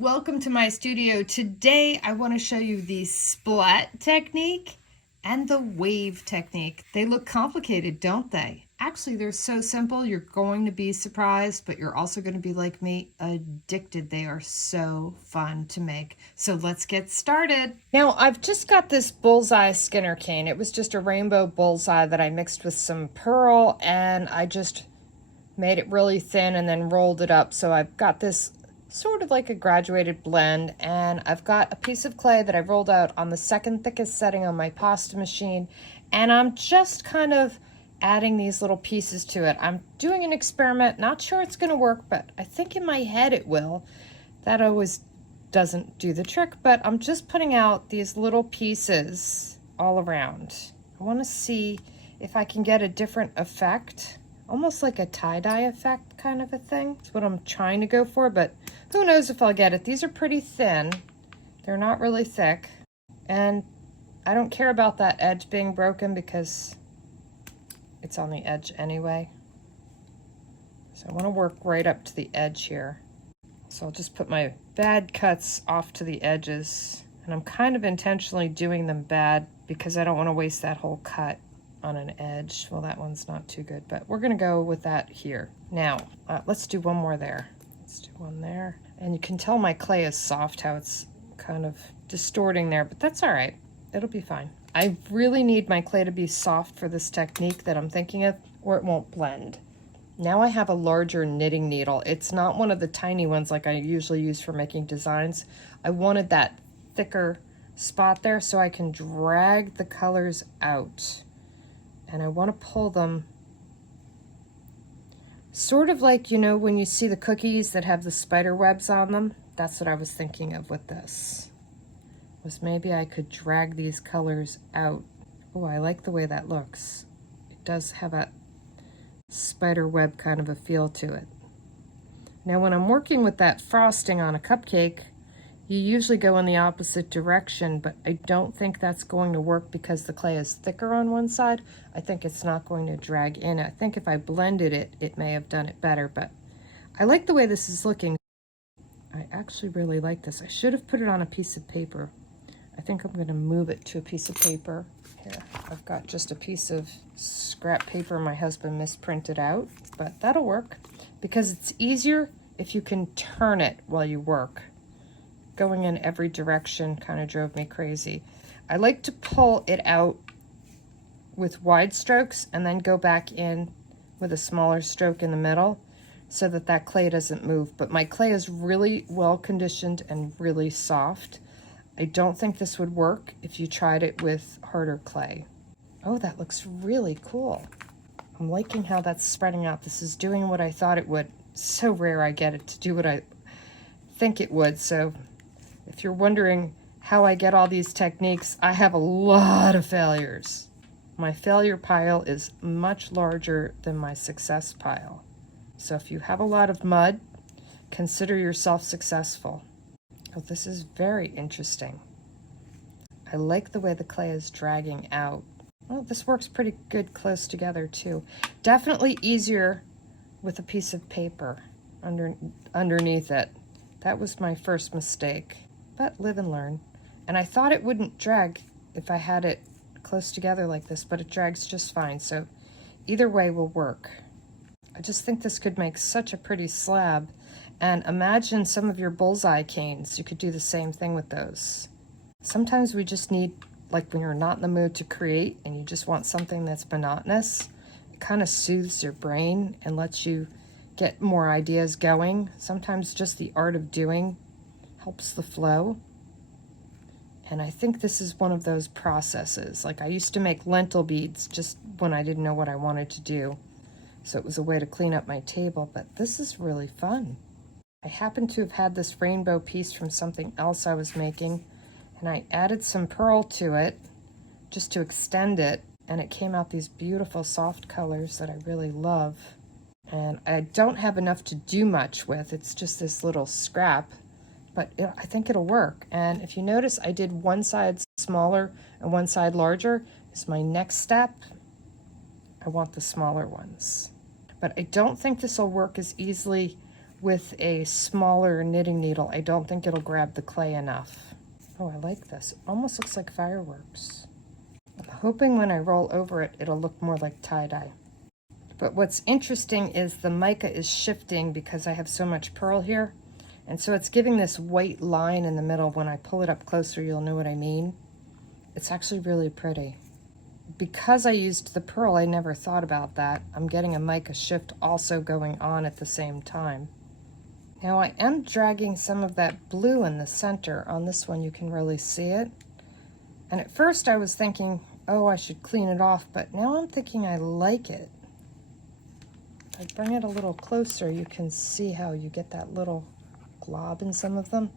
welcome to my studio. Today I want to show you the splat technique and the wave technique. They look complicated, don't they? Actually, they're so simple, you're going to be surprised, but you're also going to be like me, addicted. They are so fun to make. So let's get started. Now, I've just got this Bullseye Skinner cane. It was just a rainbow bullseye that I mixed with some pearl, and I just made it really thin and then rolled it up. So I've got this sort of like a graduated blend, and I've got a piece of clay that I've rolled out on the second thickest setting on my pasta machine, and I'm just kind of adding these little pieces to it. I'm doing an experiment, not sure it's going to work, but I think in my head it will. That always doesn't do the trick, but I'm just putting out these little pieces all around. I want to see if I can get a different effect, almost like a tie-dye effect kind of a thing. That's what I'm trying to go for, but who knows if I'll get it. These are pretty thin. They're not really thick. And I don't care about that edge being broken because it's on the edge anyway. So I want to work right up to the edge here. So I'll just put my bad cuts off to the edges. And I'm kind of intentionally doing them bad because I don't want to waste that whole cut on an edge. Well, that one's not too good, but we're gonna go with that here. Now, let's do one more there. Let's do one there. And you can tell my clay is soft, how it's kind of distorting there, but that's all right. It'll be fine. I really need my clay to be soft for this technique that I'm thinking of, or it won't blend. Now I have a larger knitting needle. It's not one of the tiny ones like I usually use for making designs. I wanted that thicker spot there so I can drag the colors out. And I want to pull them sort of like, you know, when you see the cookies that have the spider webs on them. That's what I was thinking of with this. Was maybe I could drag these colors out. Oh, I like the way that looks. It does have a spider web kind of a feel to it. Now when I'm working with that frosting on a cupcake, you usually go in the opposite direction, but I don't think that's going to work because the clay is thicker on one side. I think it's not going to drag in. I think if I blended it, it may have done it better, but I like the way this is looking. I actually really like this. I should have put it on a piece of paper. I think I'm going to move it to a piece of paper. Here, I've got just a piece of scrap paper my husband misprinted out, but that'll work because it's easier if you can turn it while you work. Going in every direction kind of drove me crazy. I like to pull it out with wide strokes and then go back in with a smaller stroke in the middle so that that clay doesn't move. But my clay is really well conditioned and really soft. I don't think this would work if you tried it with harder clay. Oh, that looks really cool. I'm liking how that's spreading out. This is doing what I thought it would. It's so rare I get it to do what I think it would, so if you're wondering how I get all these techniques, I have a lot of failures. My failure pile is much larger than my success pile. So if you have a lot of mud, consider yourself successful. Oh, this is very interesting. I like the way the clay is dragging out. Well, this works pretty good close together too. Definitely easier with a piece of paper underneath it. That was my first mistake. But live and learn. And I thought it wouldn't drag if I had it close together like this, but it drags just fine. So either way will work. I just think this could make such a pretty slab. And imagine some of your bullseye canes. You could do the same thing with those. Sometimes we just need, like when you're not in the mood to create and you just want something that's monotonous, it kind of soothes your brain and lets you get more ideas going. Sometimes just the art of doing helps the flow. And I think this is one of those processes. Like I used to make lentil beads just when I didn't know what I wanted to do. So it was a way to clean up my table, but this is really fun. I happen to have had this rainbow piece from something else I was making, and I added some pearl to it just to extend it, and it came out these beautiful soft colors that I really love. And I don't have enough to do much with. It's just this little scrap. But I think it'll work. And if you notice, I did one side smaller and one side larger. Is my next step. I want the smaller ones. But I don't think this will work as easily with a smaller knitting needle, I don't think it'll grab the clay enough. Oh, I like this. It almost looks like fireworks. I'm hoping when I roll over it, it'll look more like tie-dye. But what's interesting is the mica is shifting because I have so much pearl here. And so it's giving this white line in the middle. When I pull it up closer, you'll know what I mean. It's actually really pretty. Because I used the pearl, I never thought about that. I'm getting a mica shift also going on at the same time. Now I am dragging some of that blue in the center. On this one you can really see it. And at first I was thinking, oh, I should clean it off, but now I'm thinking I like it. If I bring it a little closer, you can see how you get that little glob in some of them.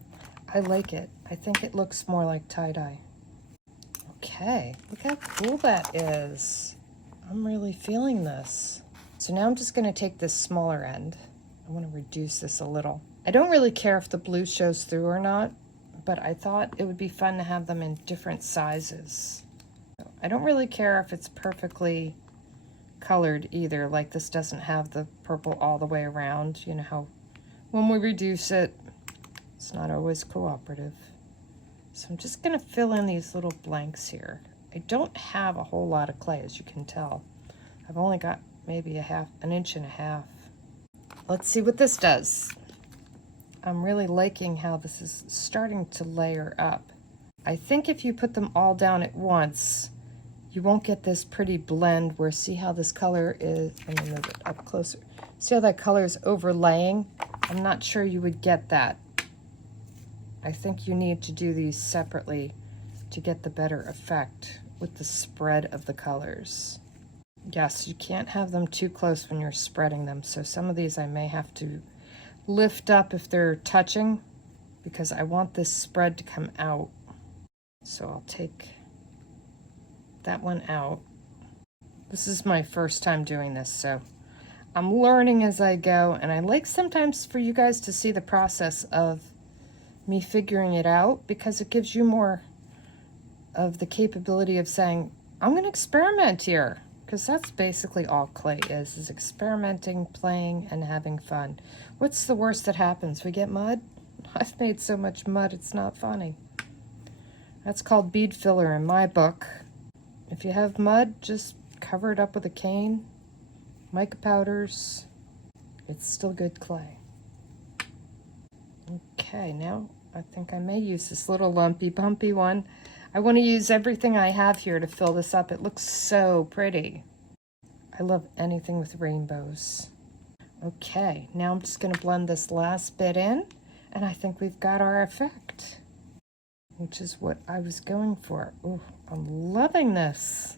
I like it. I think it looks more like tie-dye. Okay, look how cool that is. I'm really feeling this. So now I'm just going to take this smaller end. I want to reduce this a little. I don't really care if the blue shows through or not, but I thought it would be fun to have them in different sizes. I don't really care if it's perfectly colored either, like this doesn't have the purple all the way around. You know how when we reduce it, it's not always cooperative. So I'm just going to fill in these little blanks here. I don't have a whole lot of clay, as you can tell. I've only got maybe an inch and a half. Let's see what this does. I'm really liking how this is starting to layer up. I think if you put them all down at once, you won't get this pretty blend where, see how this color is, I'm going to move it up closer. See how that color is overlaying? I'm not sure you would get that. I think you need to do these separately to get the better effect with the spread of the colors. Yes, you can't have them too close when you're spreading them, so some of these I may have to lift up if they're touching because I want this spread to come out. So I'll take that one out. This is my first time doing this, so I'm learning as I go, and I like sometimes for you guys to see the process of me figuring it out because it gives you more of the capability of saying, I'm going to experiment here, because that's basically all clay is experimenting, playing, and having fun. What's the worst that happens? We get mud? I've made so much mud, it's not funny. That's called bead filler in my book. If you have mud, just cover it up with a cane, mica powders. It's still good clay. Okay, now I think I may use this little lumpy bumpy one. I want to use everything I have here to fill this up. It looks so pretty. I love anything with rainbows. Okay, now I'm just going to blend this last bit in, and I think we've got our effect, which is what I was going for. Oh, I'm loving this.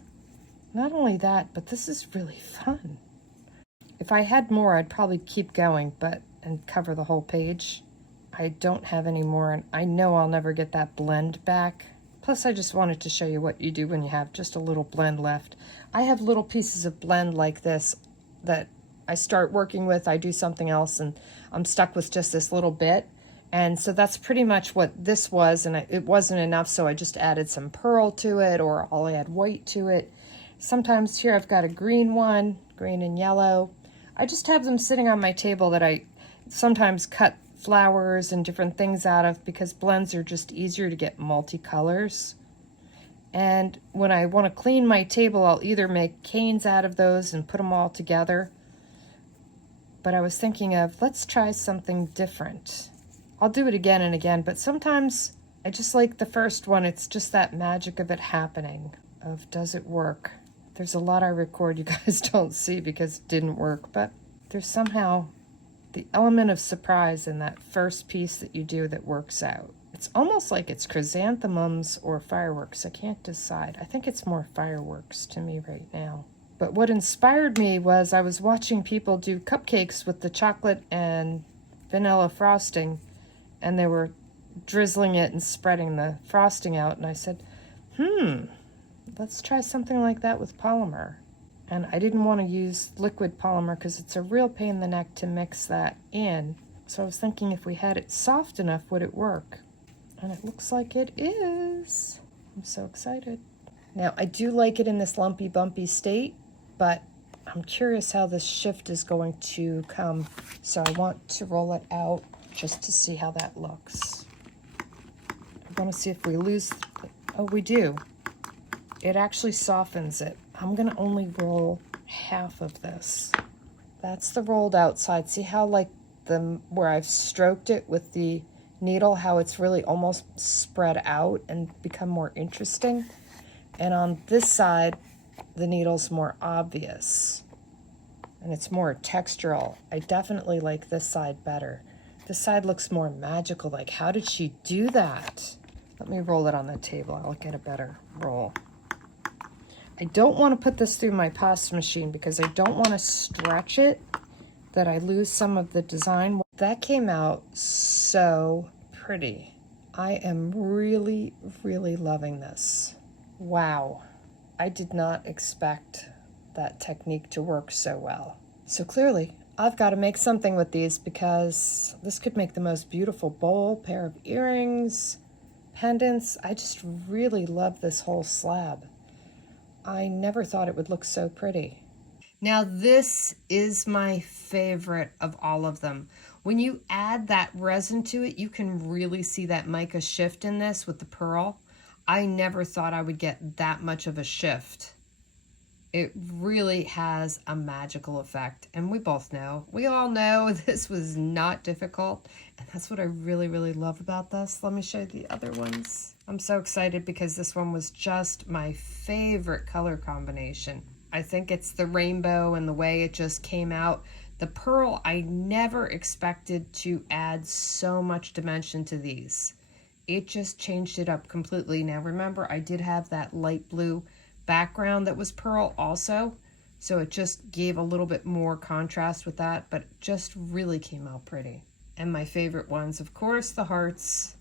Not only that, but this is really fun. If I had more, I'd probably keep going, and cover the whole page. I don't have any more, and I know I'll never get that blend back. Plus, I just wanted to show you what you do when you have just a little blend left. I have little pieces of blend like this that I start working with, I do something else, and I'm stuck with just this little bit. And so that's pretty much what this was, and it wasn't enough, so I just added some pearl to it, or I'll add white to it. Sometimes here I've got a green one, green and yellow. I just have them sitting on my table that I sometimes cut flowers and different things out of because blends are just easier to get multicolors. And when I want to clean my table, I'll either make canes out of those and put them all together. But I was thinking of, let's try something different. I'll do it again and again, but sometimes I just like the first one. It's just that magic of it happening, of does it work? There's a lot I record you guys don't see because it didn't work, but there's somehow the element of surprise in that first piece that you do that works out. It's almost like it's chrysanthemums or fireworks. I can't decide. I think it's more fireworks to me right now. But what inspired me was I was watching people do cupcakes with the chocolate and vanilla frosting, and they were drizzling it and spreading the frosting out, and I said, let's try something like that with polymer. And I didn't want to use liquid polymer because it's a real pain in the neck to mix that in. So I was thinking if we had it soft enough, would it work? And it looks like it is. I'm so excited. Now, I do like it in this lumpy, bumpy state, but I'm curious how this shift is going to come. So I want to roll it out just to see how that looks. I want to see if we lose, oh, we do. It actually softens it. I'm gonna only roll half of this. That's the rolled outside. See how like where I've stroked it with the needle, how it's really almost spread out and become more interesting. And on this side, the needle's more obvious and it's more textural. I definitely like this side better. This side looks more magical. Like, how did she do that? Let me roll it on the table. I'll get a better roll. I don't want to put this through my pasta machine because I don't want to stretch it that I lose some of the design. That came out so pretty. I am really, really loving this. Wow. I did not expect that technique to work so well. So clearly, I've got to make something with these because this could make the most beautiful bowl, pair of earrings, pendants. I just really love this whole slab. I never thought it would look so pretty. Now this is my favorite of all of them. When you add that resin to it, you can really see that mica shift in this with the pearl. I never thought I would get that much of a shift. It really has a magical effect, and we all know this was not difficult, and that's what I really, really love about this. Let me show you the other ones. I'm so excited because this one was just my favorite color combination. I think it's the rainbow and the way it just came out. The pearl, I never expected to add so much dimension to these. It just changed it up completely. Now remember, I did have that light blue background that was pearl also, so it just gave a little bit more contrast with that, but it just really came out pretty. And my favorite ones, of course, the hearts.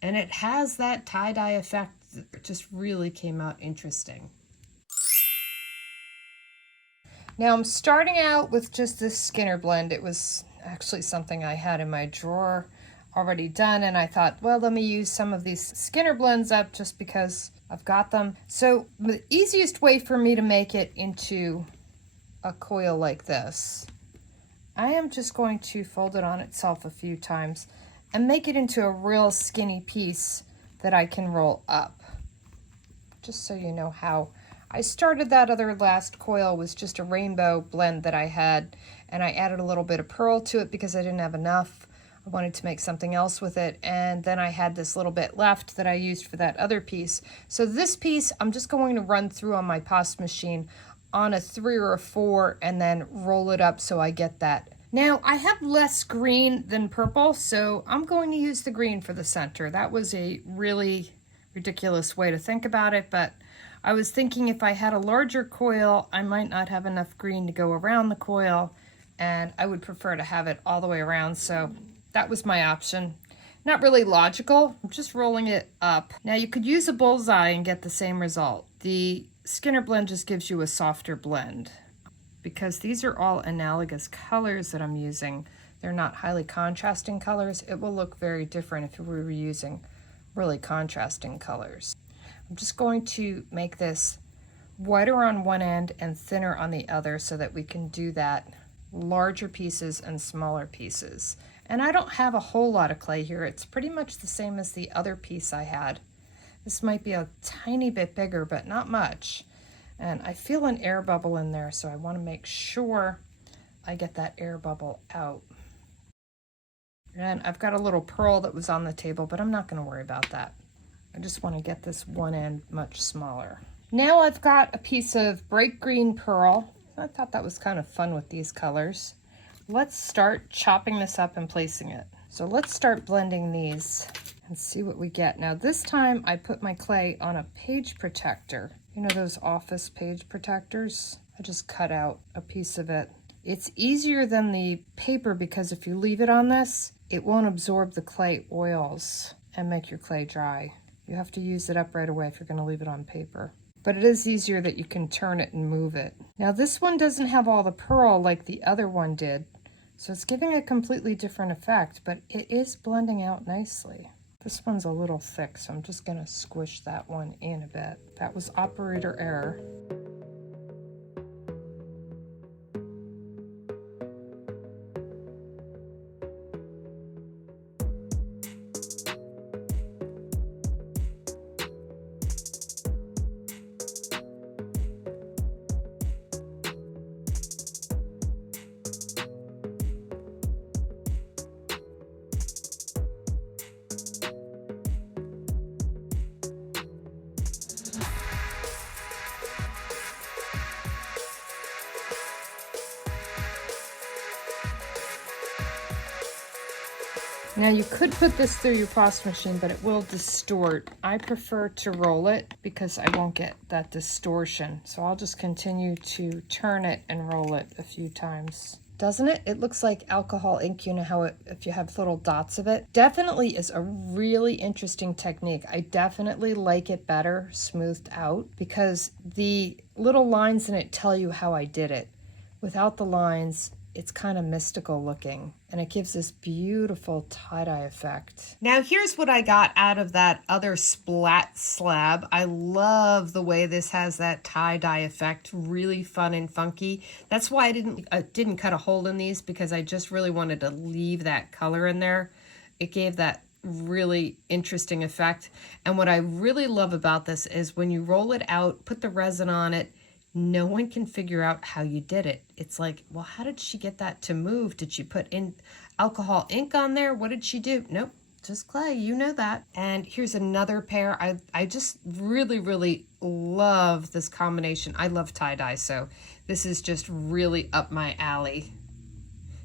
And it has that tie-dye effect that just really came out interesting. Now I'm starting out with just this Skinner blend. It was actually something I had in my drawer already done, and I thought, well, let me use some of these Skinner blends up just because I've got them. So the easiest way for me to make it into a coil like this, I am just going to fold it on itself a few times and make it into a real skinny piece that I can roll up. Just so you know how I started that other last coil was just a rainbow blend that I had, and I added a little bit of pearl to it because I didn't have enough. I wanted to make something else with it, and then I had this little bit left that I used for that other piece. So this piece I'm just going to run through on my pasta machine on a 3 or a 4 and then roll it up so I get that. Now I have less green than purple, so I'm going to use the green for the center. That was a really ridiculous way to think about it, but I was thinking if I had a larger coil, I might not have enough green to go around the coil, and I would prefer to have it all the way around, so that was my option. Not really logical, I'm just rolling it up. Now you could use a Bullseye and get the same result. The Skinner blend just gives you a softer blend. Because these are all analogous colors that I'm using, they're not highly contrasting colors, it will look very different if we were using really contrasting colors. I'm just going to make this whiter on one end and thinner on the other so that we can do that larger pieces and smaller pieces. And I don't have a whole lot of clay here. It's pretty much the same as the other piece I had. This might be a tiny bit bigger, but not much. And I feel an air bubble in there, so I want to make sure I get that air bubble out. And I've got a little pearl that was on the table, but I'm not going to worry about that. I just want to get this one end much smaller. Now I've got a piece of bright green pearl. I thought that was kind of fun with these colors. Let's start chopping this up and placing it. So let's start blending these and see what we get. Now this time I put my clay on a page protector. You know those office page protectors? I just cut out a piece of it. It's easier than the paper because if you leave it on this, it won't absorb the clay oils and make your clay dry. You have to use it up right away if you're going to leave it on paper. But it is easier that you can turn it and move it. Now this one doesn't have all the pearl like the other one did, so it's giving a completely different effect, but it is blending out nicely. This one's a little thick, so I'm just going to squish that one in a bit. That was operator error. Now you could put this through your frost machine, but it will distort. I prefer to roll it because I won't get that distortion. So I'll just continue to turn it and roll it a few times. Doesn't it? It looks like alcohol ink. You know how if you have little dots of it. Definitely is a really interesting technique. I definitely like it better smoothed out because the little lines in it tell you how I did it. Without the lines, it's kind of mystical looking, and it gives this beautiful tie-dye effect. Now here's what I got out of that other Splat slab. I love the way this has that tie-dye effect, really fun and funky. That's why I didn't cut a hole in these, because I just really wanted to leave that color in there. It gave that really interesting effect. And what I really love about this is when you roll it out, put the resin on it, no one can figure out how you did it. It's like, well, how did she get that to move? Did she put in alcohol ink on there? What did she do? Nope, just clay, you know that. And here's another pair. I just really, really love this combination. I love tie-dye, so this is just really up my alley.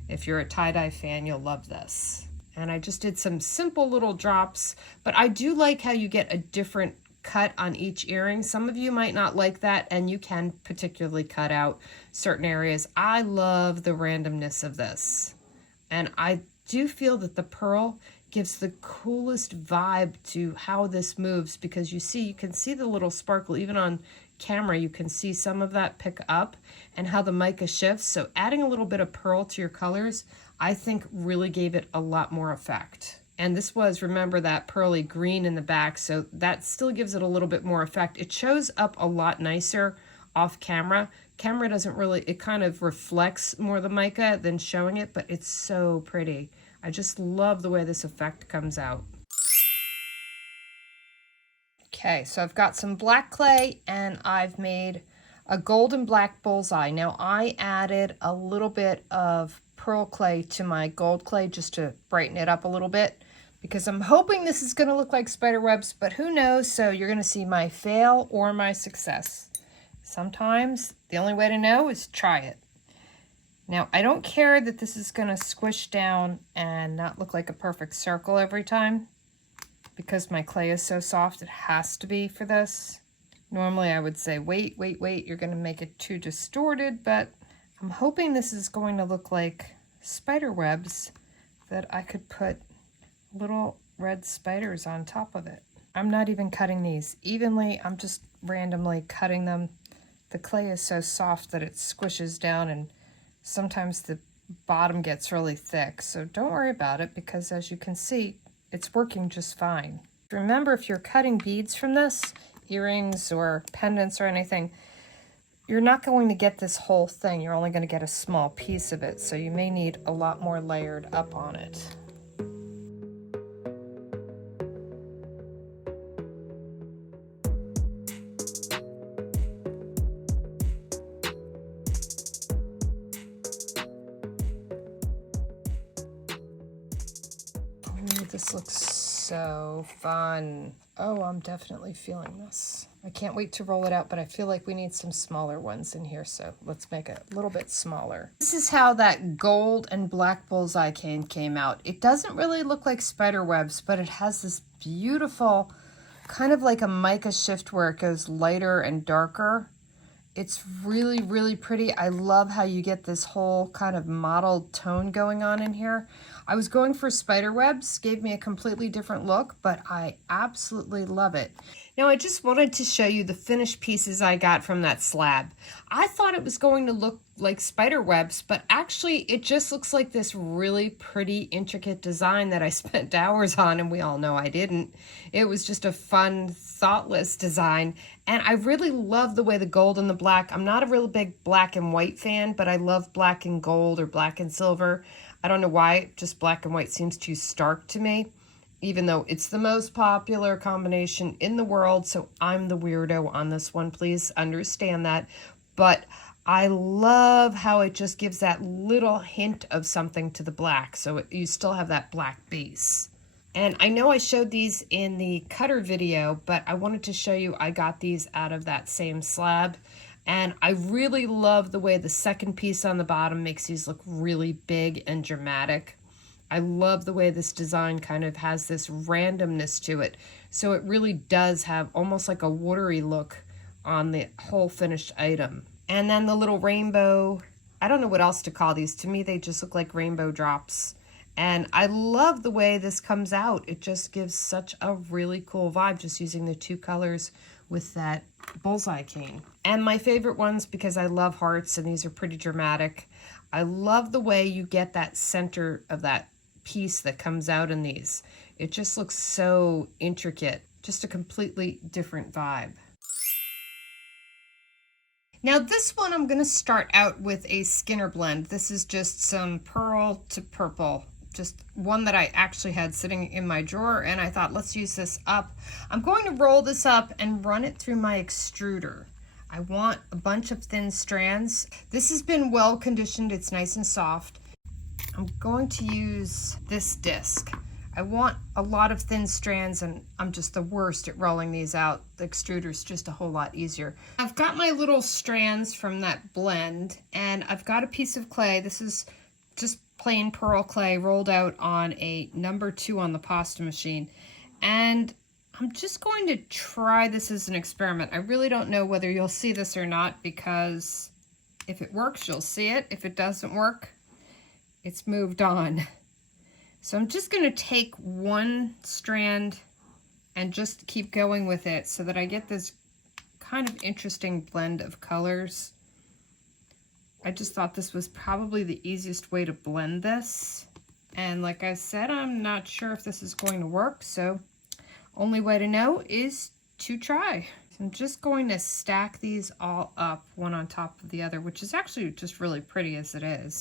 If you're a tie-dye fan, you'll love this. And I just did some simple little drops, but I do like how you get a different cut on each earring. Some of you might not like that, and you can particularly cut out certain areas. I love the randomness of this, and I do feel that the pearl gives the coolest vibe to how this moves, because you can see the little sparkle. Even on camera you can see some of that pick up, and how the mica shifts. So adding a little bit of pearl to your colors, I think really gave it a lot more effect. And this was, remember, that pearly green in the back, so that still gives it a little bit more effect. It shows up a lot nicer off camera. Camera doesn't really, it kind of reflects more the mica than showing it, but it's so pretty. I just love the way this effect comes out. Okay, so I've got some black clay and I've made a golden black bullseye. Now I added a little bit of pearl clay to my gold clay just to brighten it up a little bit, because I'm hoping this is going to look like spider webs, but who knows? So you're going to see my fail or my success. Sometimes the only way to know is try it. Now I don't care that this is going to squish down and not look like a perfect circle every time, because my clay is so soft. It has to be for this. Normally I would say wait, you're going to make it too distorted, but I'm hoping this is going to look like spider webs that I could put little red spiders on top of it. I'm not even cutting these evenly. I'm just randomly cutting them. The clay is so soft that it squishes down, and sometimes the bottom gets really thick. So don't worry about it, because as you can see, it's working just fine. Remember, if you're cutting beads from this, earrings or pendants or anything, you're not going to get this whole thing. You're only going to get a small piece of it. So you may need a lot more layered up on it. This looks so fun. Oh, I'm definitely feeling this. I can't wait to roll it out, but I feel like we need some smaller ones in here, so let's make it a little bit smaller. This is how that gold and black bullseye cane came out. It doesn't really look like spider webs, but it has this beautiful, kind of like a mica shift where it goes lighter and darker. It's really, really pretty. I love how you get this whole kind of mottled tone going on in here. I was going for spider webs, gave me a completely different look, but I absolutely love it. Now I just wanted to show you the finished pieces I got from that slab. I thought it was going to look like spider webs, but actually it just looks like this really pretty, intricate design that I spent hours on, and we all know I didn't. It was just a fun, thoughtless design, and I really love the way the gold and the black. I'm not a real big black and white fan, but I love black and gold or black and silver. I don't know why, just black and white seems too stark to me, even though it's the most popular combination in the world, so I'm the weirdo on this one, please understand that. But I love how it just gives that little hint of something to the black, so you still have that black base. And I know I showed these in the cutter video, but I wanted to show you I got these out of that same slab. And I really love the way the second piece on the bottom makes these look really big and dramatic. I love the way this design kind of has this randomness to it. So it really does have almost like a watery look on the whole finished item. And then the little rainbow, I don't know what else to call these. To me, they just look like rainbow drops. And I love the way this comes out. It just gives such a really cool vibe just using the two colors with that Bullseye cane. And my favorite ones, because I love hearts and these are pretty dramatic, I love the way you get that center of that piece that comes out in these. It just looks so intricate, just a completely different vibe. Now this one I'm going to start out with a Skinner blend. This is just some pearl to purple. Just one that I actually had sitting in my drawer, and I thought, let's use this up. I'm going to roll this up and run it through my extruder. I want a bunch of thin strands. This has been well conditioned. It's nice and soft. I'm going to use this disc. I want a lot of thin strands, and I'm just the worst at rolling these out. The extruder's just a whole lot easier. I've got my little strands from that blend, and I've got a piece of clay. This is just plain pearl clay rolled out on a number 2 on the pasta machine. And I'm just going to try this as an experiment. I really don't know whether you'll see this or not, because if it works, you'll see it. If it doesn't work, it's moved on. So I'm just going to take one strand and just keep going with it so that I get this kind of interesting blend of colors. I just thought this was probably the easiest way to blend this. And like I said, I'm not sure if this is going to work, so only way to know is to try. So I'm just going to stack these all up one on top of the other, which is actually just really pretty as it is.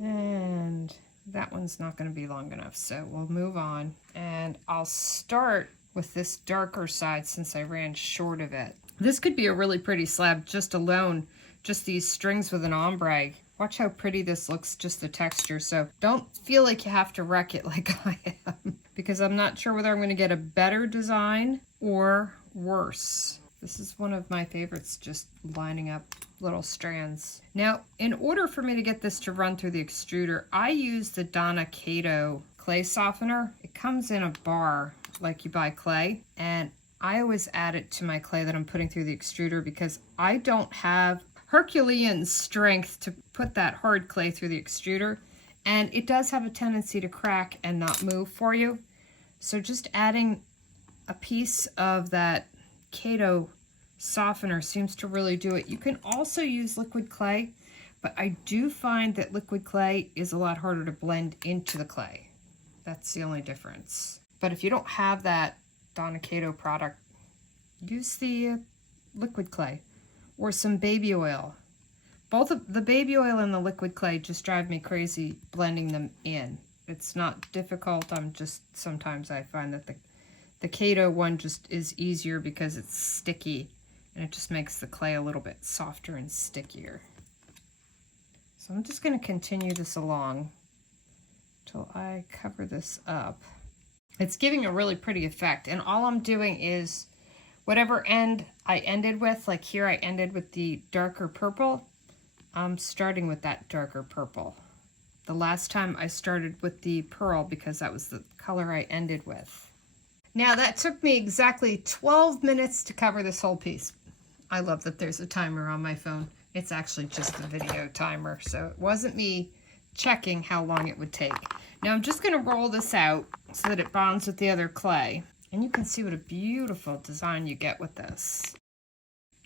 And that one's not going to be long enough, so we'll move on. And I'll start with this darker side since I ran short of it. This could be a really pretty slab just alone, just these strings with an ombre. Watch how pretty this looks, just the texture. So don't feel like you have to wreck it like I am, because I'm not sure whether I'm going to get a better design or worse. This is one of my favorites, just lining up little strands. Now, in order for me to get this to run through the extruder, I use the Donna Kato clay softener. It comes in a bar like you buy clay, and I always add it to my clay that I'm putting through the extruder because I don't have Herculean strength to put that hard clay through the extruder, and it does have a tendency to crack and not move for you. So just adding a piece of that Kato softener seems to really do it. You can also use liquid clay, but I do find that liquid clay is a lot harder to blend into the clay. That's the only difference. But if you don't have that Donna Kato product, use the liquid clay or some baby oil. Both of the baby oil and the liquid clay just drive me crazy blending them in. It's not difficult. Sometimes I find that the Kato one just is easier because it's sticky and it just makes the clay a little bit softer and stickier. So I'm just going to continue this along till I cover this up. It's giving a really pretty effect, and all I'm doing is whatever end I ended with, like here I ended with the darker purple, I'm starting with that darker purple. The last time I started with the pearl because that was the color I ended with. Now that took me exactly 12 minutes to cover this whole piece. I love that there's a timer on my phone. It's actually just the video timer, so it wasn't me checking how long it would take. Now I'm just going to roll this out so that it bonds with the other clay. And you can see what a beautiful design you get with this.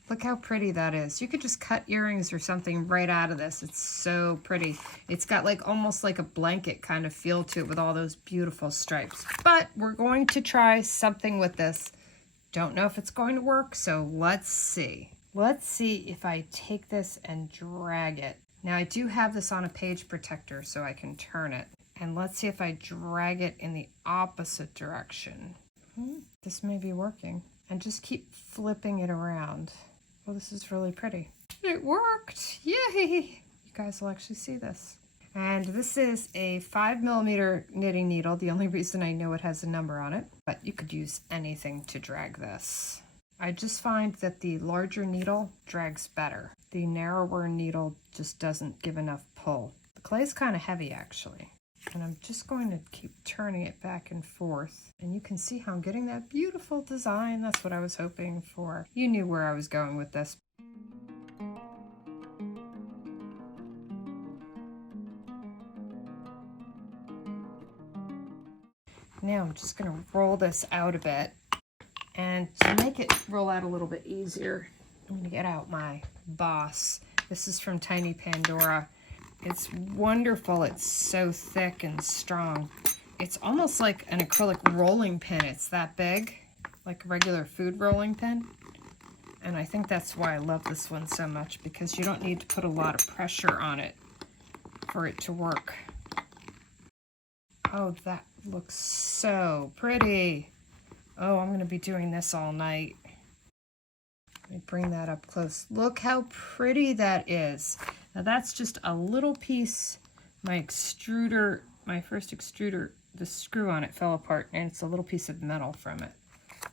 Look how pretty that is. You could just cut earrings or something right out of this. It's so pretty. It's got like almost like a blanket kind of feel to it with all those beautiful stripes. But we're going to try something with this. Don't know if it's going to work, so let's see. Let's see if I take this and drag it. Now I do have this on a page protector so I can turn it. And let's see if I drag it in the opposite direction. This may be working. And just keep flipping it around. Oh, this is really pretty. It worked! Yay! You guys will actually see this. And this is a 5mm knitting needle. The only reason I know it has a number on it. But you could use anything to drag this. I just find that the larger needle drags better. The narrower needle just doesn't give enough pull. The clay is kind of heavy actually. And I'm just going to keep turning it back and forth. And you can see how I'm getting that beautiful design. That's what I was hoping for. You knew where I was going with this. Now I'm just going to roll this out a bit. And to make it roll out a little bit easier, I'm going to get out my Boss. This is from Tiny Pandora. It's wonderful. It's so thick and strong. It's almost like an acrylic rolling pin. It's that big, like a regular food rolling pin. And I think that's why I love this one so much, because you don't need to put a lot of pressure on it for it to work. Oh, that looks so pretty. Oh, I'm going to be doing this all night. Let me bring that up close. Look how pretty that is. Now that's just a little piece. My extruder, my first extruder, the screw on it fell apart, and it's a little piece of metal from it.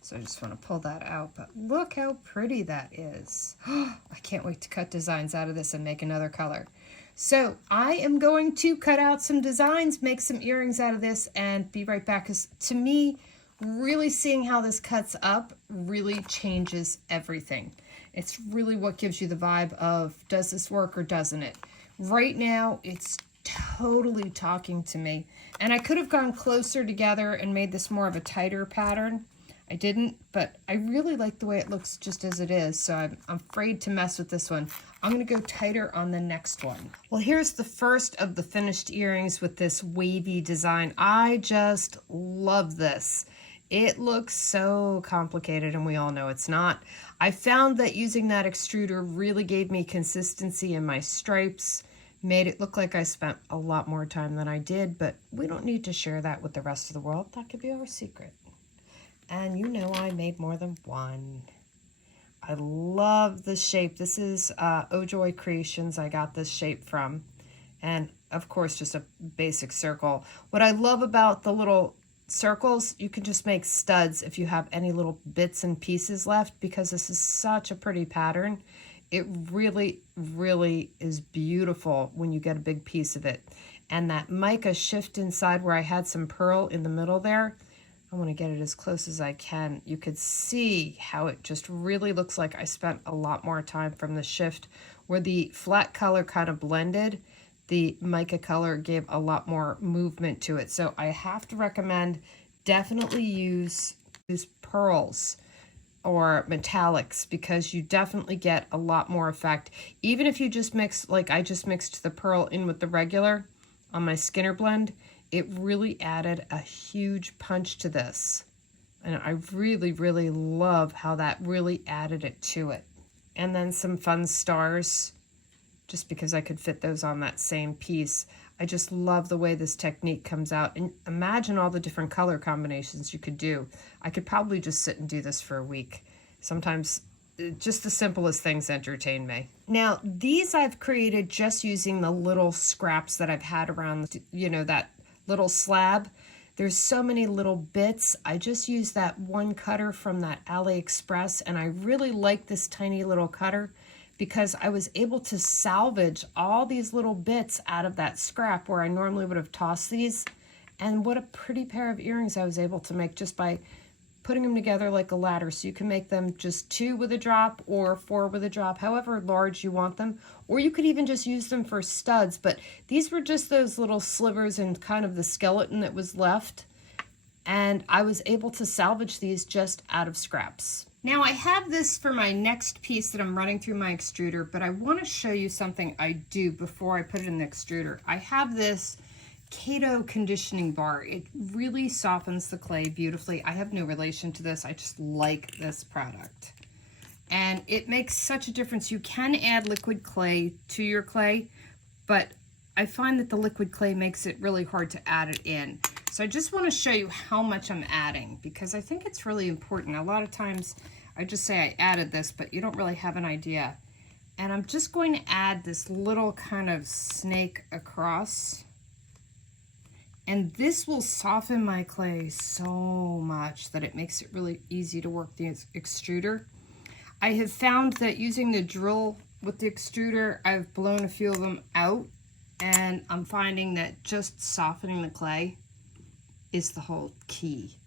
So I just want to pull that out, but look how pretty that is. I can't wait to cut designs out of this and make another color. So I am going to cut out some designs, make some earrings out of this, and be right back, because to me, really seeing how this cuts up really changes everything. It's really what gives you the vibe of, does this work or doesn't it? Right now, it's totally talking to me. And I could have gone closer together and made this more of a tighter pattern. I didn't, but I really like the way it looks just as it is, so I'm afraid to mess with this one. I'm going to go tighter on the next one. Well, here's the first of the finished earrings with this wavy design. I just love this. It looks so complicated, and we all know it's not. I found that using that extruder really gave me consistency in my stripes, made it look like I spent a lot more time than I did, but we don't need to share that with the rest of the world. That could be our secret. And you know I made more than one. I love the shape. This is Ojoy Creations. I got this shape from. And of course, just a basic circle. What I love about the little circles, you can just make studs if you have any little bits and pieces left, because this is such a pretty pattern. It really, really is beautiful when you get a big piece of it. And that mica shift inside where I had some pearl in the middle there, I want to get it as close as I can. You could see how it just really looks like I spent a lot more time from the shift. Where the flat color kind of blended, the mica color gave a lot more movement to it. So I have to recommend, definitely use pearls or metallics, because you definitely get a lot more effect. Even if you just mix, like I just mixed the pearl in with the regular on my Skinner blend, it really added a huge punch to this. And I really, really love how that really added it to it. And then some fun stars, just because I could fit those on that same piece. I just love the way this technique comes out. And imagine all the different color combinations you could do. I could probably just sit and do this for a week. Sometimes just the simplest things entertain me. Now, these I've created just using the little scraps that I've had around, you know, that little slab. There's so many little bits. I just used that one cutter from that AliExpress, and I really like this tiny little cutter because I was able to salvage all these little bits out of that scrap where I normally would have tossed these. And what a pretty pair of earrings I was able to make just by putting them together like a ladder. So you can make them just 2 with a drop or 4 with a drop, however large you want them. Or you could even just use them for studs, but these were just those little slivers and kind of the skeleton that was left. And I was able to salvage these just out of scraps. Now I have this for my next piece that I'm running through my extruder, but I want to show you something I do before I put it in the extruder. I have this Kato conditioning bar. It really softens the clay beautifully. I have no relation to this. I just like this product. And it makes such a difference. You can add liquid clay to your clay, but I find that the liquid clay makes it really hard to add it in. So I just want to show you how much I'm adding, because I think it's really important. A lot of times I just say I added this, but you don't really have an idea. And I'm just going to add this little kind of snake across. And this will soften my clay so much that it makes it really easy to work the extruder. I have found that using the drill with the extruder, I've blown a few of them out, and I'm finding that just softening the clay is the whole key.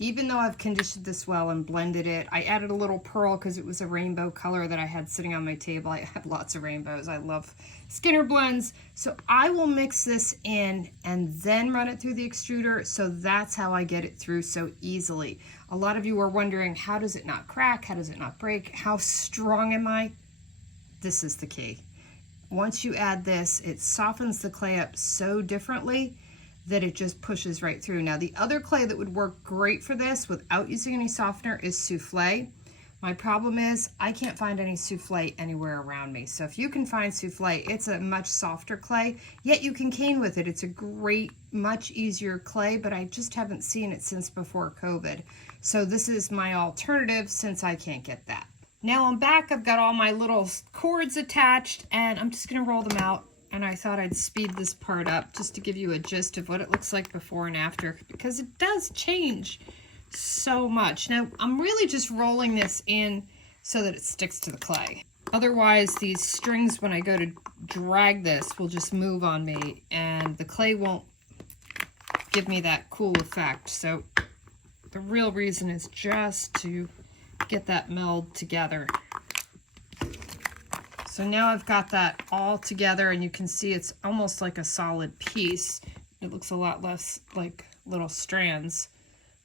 Even though I've conditioned this well and blended it, I added a little pearl because it was a rainbow color that I had sitting on my table. I have lots of rainbows. I love Skinner blends. So I will mix this in and then run it through the extruder. So that's how I get it through so easily. A lot of you are wondering, how does it not crack? How does it not break? How strong am I? This is the key. Once you add this, it softens the clay up so differently that it just pushes right through. Now, the other clay that would work great for this without using any softener is souffle. My problem is I can't find any souffle anywhere around me. So if you can find souffle, it's a much softer clay, yet you can cane with it. It's a great, much easier clay, but I just haven't seen it since before COVID. So this is my alternative since I can't get that. Now I'm back, I've got all my little cords attached, and I'm just gonna roll them out. And I thought I'd speed this part up just to give you a gist of what it looks like before and after, because it does change so much. Now, I'm really just rolling this in so that it sticks to the clay. Otherwise, these strings, when I go to drag this, will just move on me, and the clay won't give me that cool effect. So the real reason is just to get that meld together. So now I've got that all together, and you can see it's almost like a solid piece. It looks a lot less like little strands.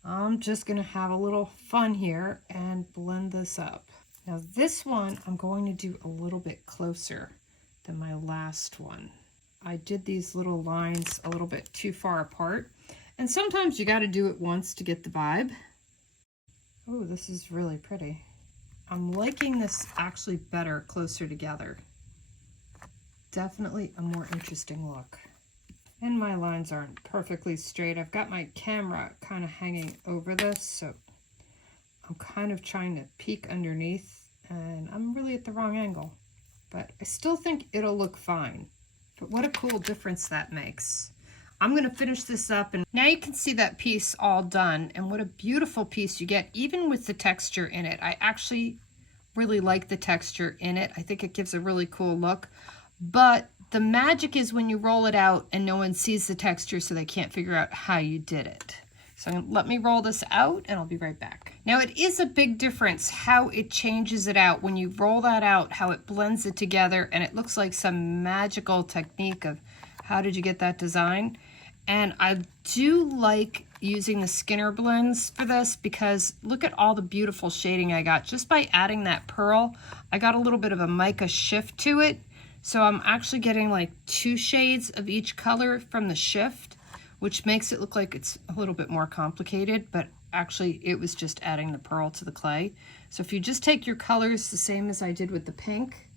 I'm just gonna have a little fun here and blend this up. Now this one, I'm going to do a little bit closer than my last one. I did these little lines a little bit too far apart, and sometimes you gotta do it once to get the vibe. Oh, this is really pretty. I'm liking this actually better closer together. Definitely a more interesting look. And my lines aren't perfectly straight. I've got my camera kind of hanging over this, so I'm kind of trying to peek underneath, and I'm really at the wrong angle. But I still think it'll look fine. But what a cool difference that makes. I'm gonna finish this up, and now you can see that piece all done, and what a beautiful piece you get, even with the texture in it. I actually really like the texture in it. I think it gives a really cool look, but the magic is when you roll it out and no one sees the texture, so they can't figure out how you did it. So let me roll this out and I'll be right back. Now it is a big difference how it changes it out. When you roll that out, how it blends it together, and it looks like some magical technique of how did you get that design. And I do like using the Skinner blends for this, because look at all the beautiful shading I got. Just by adding that pearl, I got a little bit of a mica shift to it. So I'm actually getting like 2 shades of each color from the shift, which makes it look like it's a little bit more complicated, but actually it was just adding the pearl to the clay. So if you just take your colors the same as I did with the pink,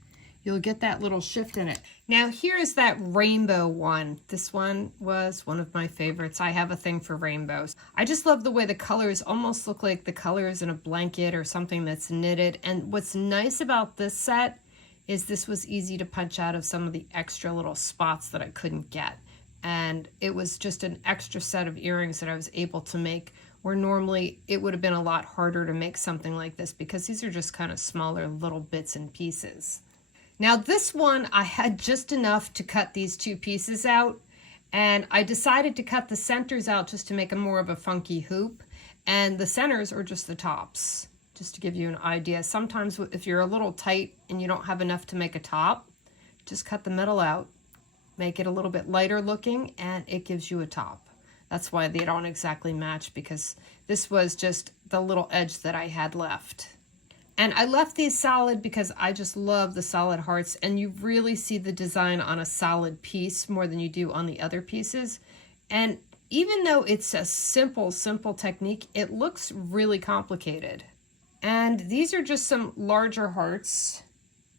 you'll get that little shift in it. Now here is that rainbow one. This one was one of my favorites. I have a thing for rainbows. I just love the way the colors almost look like the colors in a blanket or something that's knitted. And what's nice about this set is this was easy to punch out of some of the extra little spots that I couldn't get. And it was just an extra set of earrings that I was able to make, where normally it would have been a lot harder to make something like this, because these are just kind of smaller little bits and pieces. Now this one, I had just enough to cut these 2 pieces out, and I decided to cut the centers out just to make a more of a funky hoop, and the centers are just the tops, just to give you an idea. Sometimes if you're a little tight and you don't have enough to make a top, just cut the middle out, make it a little bit lighter looking, and it gives you a top. That's why they don't exactly match, because this was just the little edge that I had left. And I left these solid because I just love the solid hearts, and you really see the design on a solid piece more than you do on the other pieces. And even though it's a simple technique, it looks really complicated. And these are just some larger hearts.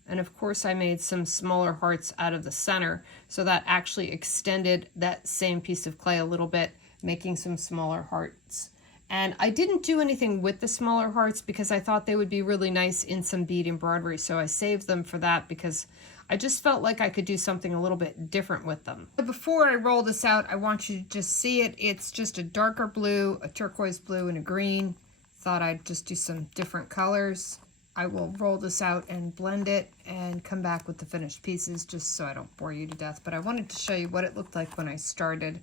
And of course I made some smaller hearts out of the center, so that actually extended that same piece of clay a little bit, making some smaller hearts. And I didn't do anything with the smaller hearts because I thought they would be really nice in some bead embroidery. So I saved them for that because I just felt like I could do something a little bit different with them. But before I roll this out, I want you to just see it. It's just a darker blue, a turquoise blue, and a green. Thought I'd just do some different colors. I will roll this out and blend it and come back with the finished pieces just so I don't bore you to death. But I wanted to show you what it looked like when I started,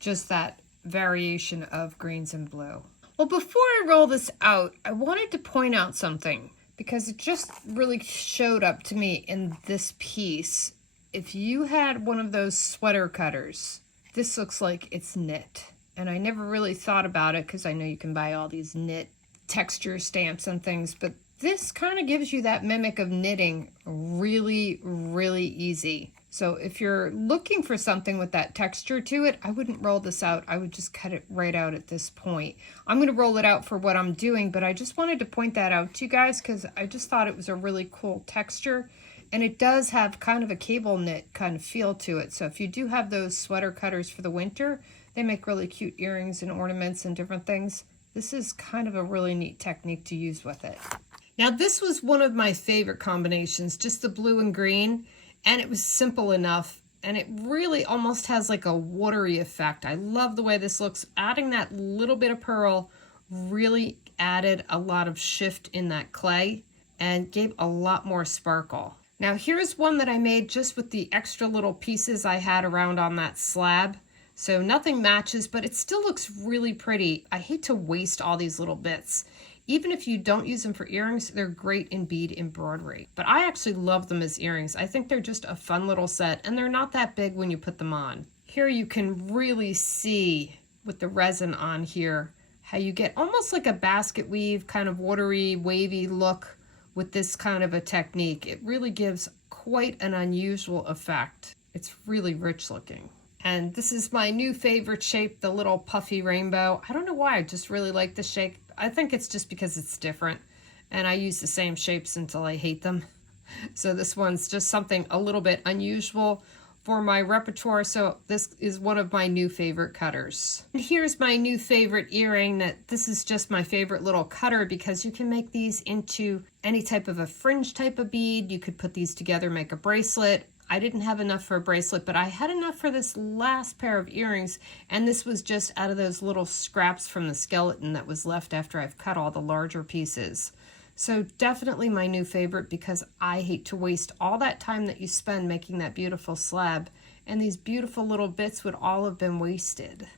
just that variation of greens and blue. Well, before I roll this out, I wanted to point out something because it just really showed up to me in this piece. If you had one of those sweater cutters, this looks like it's knit. And I never really thought about it because I know you can buy all these knit texture stamps and things, but this kind of gives you that mimic of knitting really, really easy. So if you're looking for something with that texture to it, I wouldn't roll this out. I would just cut it right out at this point. I'm going to roll it out for what I'm doing, but I just wanted to point that out to you guys because I just thought it was a really cool texture. And it does have kind of a cable knit kind of feel to it. So if you do have those sweater cutters for the winter, they make really cute earrings and ornaments and different things. This is kind of a really neat technique to use with it. Now this was one of my favorite combinations, just the blue and green, and it was simple enough, and it really almost has like a watery effect. I love the way this looks. Adding that little bit of pearl really added a lot of shift in that clay and gave a lot more sparkle. Now here's one that I made just with the extra little pieces I had around on that slab. So nothing matches, but it still looks really pretty. I hate to waste all these little bits. Even if you don't use them for earrings, they're great in bead embroidery. But I actually love them as earrings. I think they're just a fun little set, and they're not that big when you put them on. Here you can really see with the resin on here how you get almost like a basket weave, kind of watery, wavy look with this kind of a technique. It really gives quite an unusual effect. It's really rich looking. And this is my new favorite shape, the little puffy rainbow. I don't know why, I just really like the shape. I think it's just because it's different. And I use the same shapes until I hate them. So this one's just something a little bit unusual for my repertoire. So this is one of my new favorite cutters. And here's my new favorite earring. This is just my favorite little cutter because you can make these into any type of a fringe type of bead. You could put these together, make a bracelet. I didn't have enough for a bracelet, but I had enough for this last pair of earrings, and this was just out of those little scraps from the skeleton that was left after I've cut all the larger pieces. So definitely my new favorite because I hate to waste all that time that you spend making that beautiful slab, and these beautiful little bits would all have been wasted.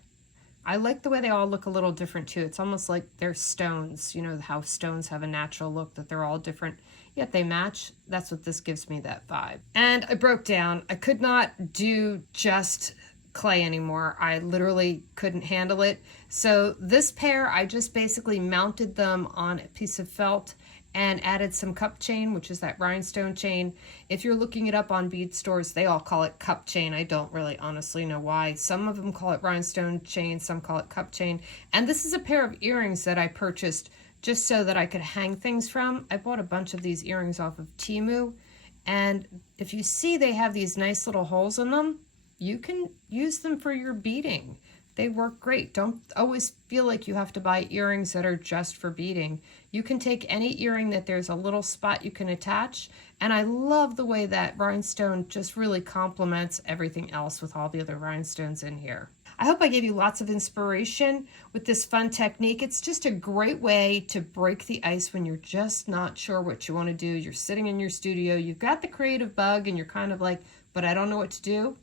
I like the way they all look a little different too. It's almost like they're stones. You know how stones have a natural look, that they're all different, yet they match. That's what this gives me, that vibe. And I broke down. I could not do just clay anymore. I literally couldn't handle it. So this pair, I just basically mounted them on a piece of felt and added some cup chain, which is that rhinestone chain. If you're looking it up on bead stores, they all call it cup chain. I don't really honestly know why. Some of them call it rhinestone chain, some call it cup chain. And this is a pair of earrings that I purchased just so that I could hang things from. I bought a bunch of these earrings off of Temu, and if you see they have these nice little holes in them, you can use them for your beading. They work great. Don't always feel like you have to buy earrings that are just for beading. You can take any earring that there's a little spot you can attach, and I love the way that rhinestone just really complements everything else with all the other rhinestones in here. I hope I gave you lots of inspiration with this fun technique. It's just a great way to break the ice when you're just not sure what you want to do. You're sitting in your studio, you've got the creative bug, and you're kind of like, but I don't know what to do.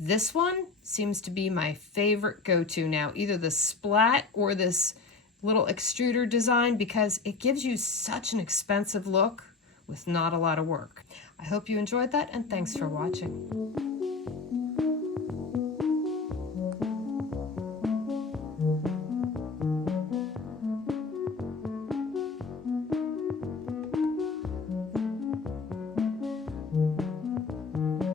This one seems to be my favorite go-to now, either the Splat or this little extruder design, because it gives you such an expensive look with not a lot of work. I hope you enjoyed that, and thanks for watching.